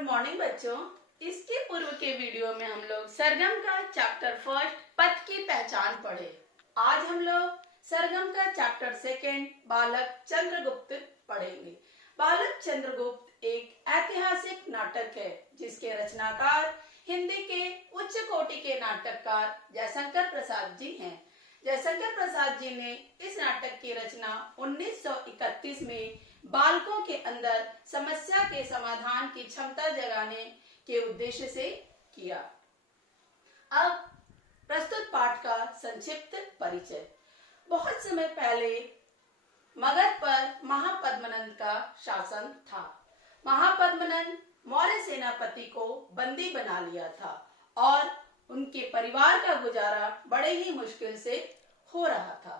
Good morning बच्चों। इसके पूर्व के वीडियो में हम लोग सरगम का चैप्टर फर्स्ट पद की पहचान पढ़े। आज हम लोग सरगम का चैप्टर सेकंड बालक चंद्रगुप्त पढ़ेंगे। बालक चंद्रगुप्त एक ऐतिहासिक नाटक है जिसके रचनाकार हिंदी के उच्च कोटि के नाटककार जयशंकर प्रसाद जी हैं। जयशंकर प्रसाद जी ने इस नाटक की रचना 1931 में बालकों के अंदर समस्या के समाधान की क्षमता जगाने के उद्देश्य से किया। अब प्रस्तुत पाठ का संक्षिप्त परिचय। बहुत समय पहले मगध पर महापद्मनंद का शासन था। महापद्मनंद मौर्य सेनापति को बंदी बना लिया था और उनके परिवार का गुजारा बड़े ही मुश्किल से हो रहा था।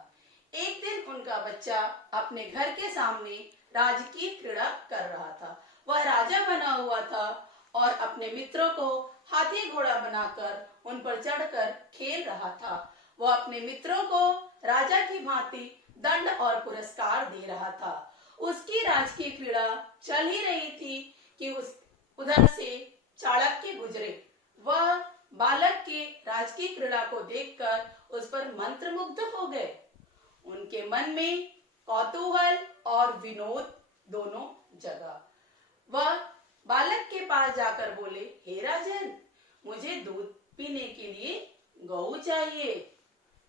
एक दिन उनका बच्चा अपने घर के सामने राजकीय क्रीड़ा कर रहा था। वह राजा बना हुआ था और अपने मित्रों को हाथी घोड़ा बनाकर उन पर चढ़कर खेल रहा था। वह अपने मित्रों को राजा की भांति दंड और पुरस्कार दे रहा था। उसकी राजकीय क्रीड़ा चल ही रही थी कि उधर से चाणक्य गुजरे। वह बालक के राजकीय क्रीड़ा को देखकर उस पर मंत्रमुग्ध हो गए। उनके मन में कौतूहल और विनोद दोनों जगा। वह बालक के पास जाकर बोले, हे राजन, मुझे दूध पीने के लिए गऊ चाहिए।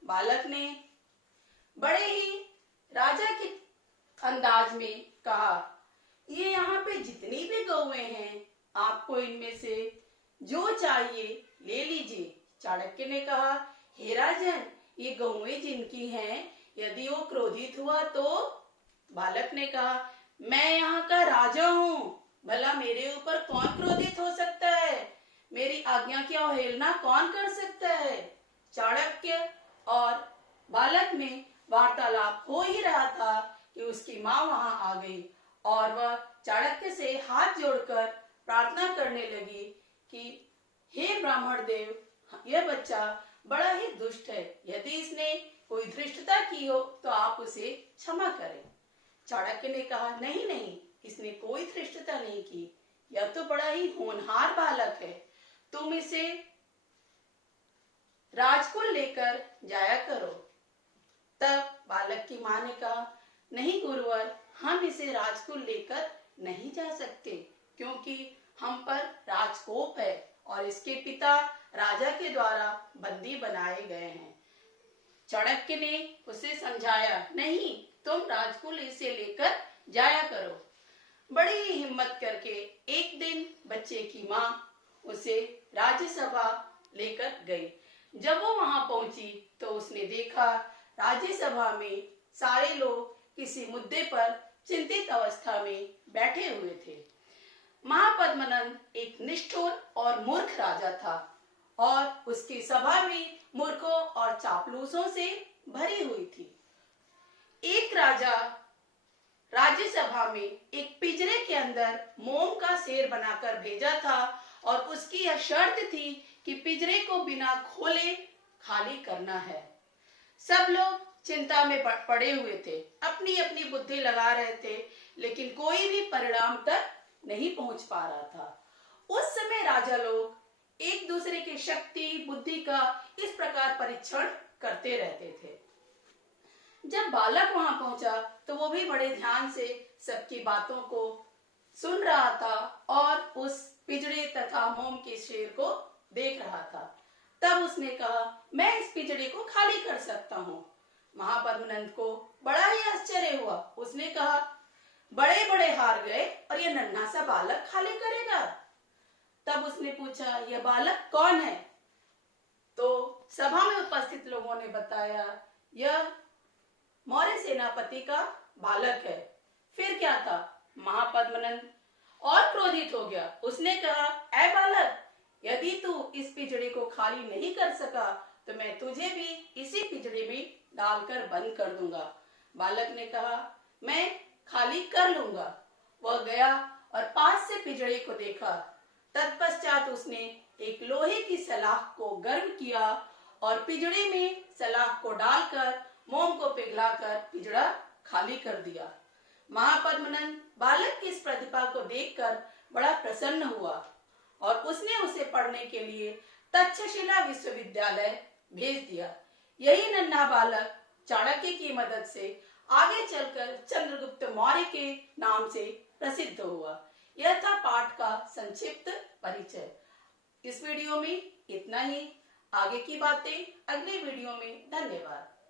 बालक ने बड़े ही राजा के अंदाज में कहा, ये यहाँ पे जितनी भी गौएं हैं, आपको इनमें से जो चाहिए ले लीजिए। चाणक्य ने कहा, हे राजन, ये गौएं जिनकी हैं, यदि वो क्रोधित हुआ तो? बालक ने कहा, मैं यहाँ का राजा हूँ, भला मेरे ऊपर कौन क्रोधित हो सकता है? मेरी आज्ञा की अवहेलना कौन कर सकता है? चाणक्य और बालक में वार्तालाप हो ही रहा था कि उसकी माँ वहां आ गई और वह चाणक्य से हाथ जोड़कर प्रार्थना करने लगी कि हे ब्राह्मण देव, यह बच्चा बड़ा ही दुष्ट है। यदि इसने कोई धृष्टता की हो तो आप उसे क्षमा करें। चाणक्य ने कहा, नहीं नहीं, इसने कोई धृष्टता नहीं की। यह तो बड़ा ही होनहार बालक है। तुम इसे राजकुल लेकर जाया करो। तब बालक की माँ ने कहा, नहीं गुरुवर, हम इसे राजकुल लेकर नहीं जा सकते क्योंकि हम पर राजकोप है और इसके पिता राजा के द्वारा बंदी बनाए गए हैं। चाणक्य ने उसे समझाया, नहीं, तुम राजकुल इसे लेकर जाया करो। बड़ी ही हिम्मत करके एक दिन बच्चे की माँ उसे राज्यसभा लेकर गई। जब वो वहां पहुंची तो उसने देखा राज्यसभा में सारे लोग किसी मुद्दे पर चिंतित अवस्था में बैठे हुए थे। महापद्मनंद एक निष्ठुर और मूर्ख राजा था और उसकी सभा में मूर्खों और चापलूसों से भरी हुई थी। एक राजा राज्यसभा में एक पिंजरे के अंदर मोम का शेर बनाकर भेजा था और उसकी यह शर्त थी कि पिंजरे को बिना खोले खाली करना है। सब लोग चिंता में पड़े हुए थे, अपनी अपनी बुद्धि लगा रहे थे, लेकिन कोई भी परिणाम तक नहीं पहुंच पा रहा था। उस समय राजा लोग एक दूसरे की शक्ति बुद्धि का इस प्रकार परीक्षण करते रहते थे। जब बालक वहां पहुंचा तो वो भी बड़े ध्यान से सबकी बातों को सुन रहा था और उस पिंजरे तथा मोम के शेर को देख रहा था। तब उसने कहा, मैं इस पिंजरे को खाली कर सकता हूँ। महापद्मनंद को बड़ा ही आश्चर्य हुआ। उसने कहा, बड़े बड़े हार गए और यह नन्हा सा बालक खाली करेगा? तब उसने पूछा, यह बालक कौन है? तो सभा में उपस्थित लोगों ने बताया, यह मौर्य सेनापति का बालक है। फिर क्या था? महापद्मनंद और क्रोधित हो गया। उसने कहा, ऐ बालक, यदि तू इस पिंजरे को खाली नहीं कर सका तो मैं तुझे भी इसी पिंजरे में डालकर बंद कर दूंगा। बालक ने कहा, मैं खाली कर लूंगा। वह गया और पास से पिंजरे को देखा। तत्पश्चात उसने एक लोहे की सलाख को गर्म किया और पिंजरे में सलाख को डालकर मोम को पिघलाकर पिंजरा खाली कर दिया। महापद्मनंद बालक की इस प्रतिभा को देखकर बड़ा प्रसन्न हुआ और उसने उसे पढ़ने के लिए तक्षशिला विश्वविद्यालय भेज दिया। यही नन्हा बालक चाणक्य की मदद से आगे चलकर चंद्रगुप्त मौर्य के नाम से प्रसिद्ध हुआ। यह था पाठ का संक्षिप्त परिचय। इस वीडियो में इतना ही। आगे की बातें अगले वीडियो में। धन्यवाद।